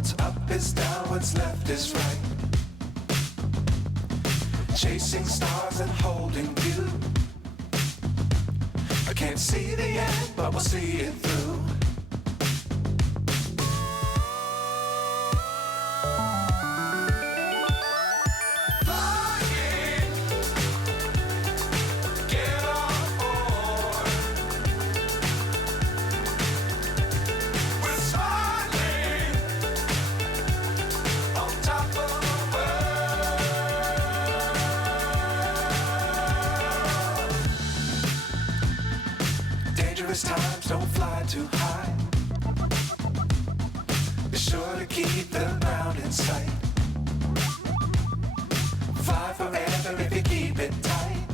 What's up is down, what's left is right. Chasing stars and holding you. I can't see the end, but we'll see it through. Dangerous times, don't fly too high. Be sure to keep the ground in sight. Fly forever if you keep it tight.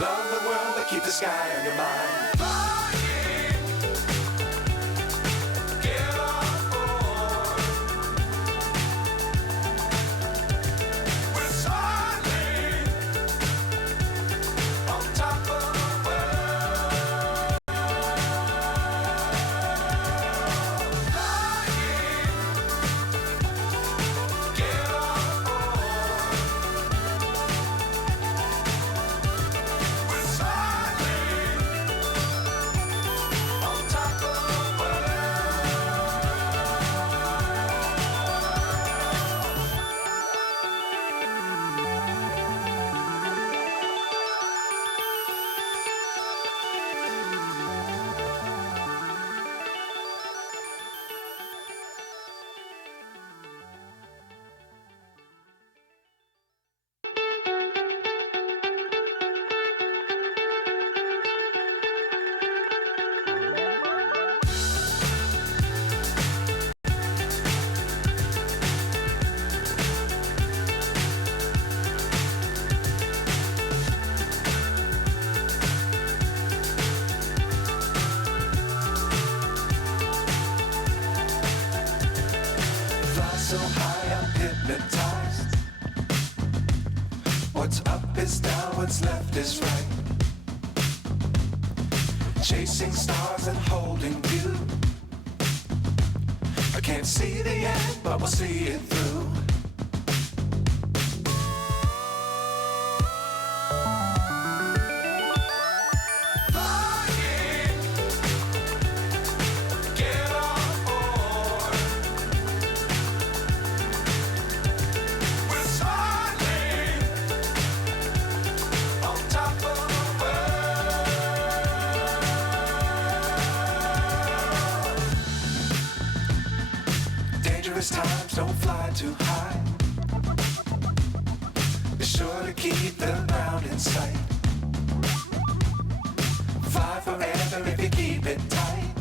Love the world, but keep the sky on your mind. So high, I'm hypnotized. What's up is down, what's left is right. Chasing stars and holding you. I can't see the end, but we'll see it through. Dangerous times, don't fly too high. Be sure to keep the ground in sight. Fly forever if you keep it tight.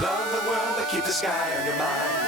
Love the world, but keep the sky on your mind.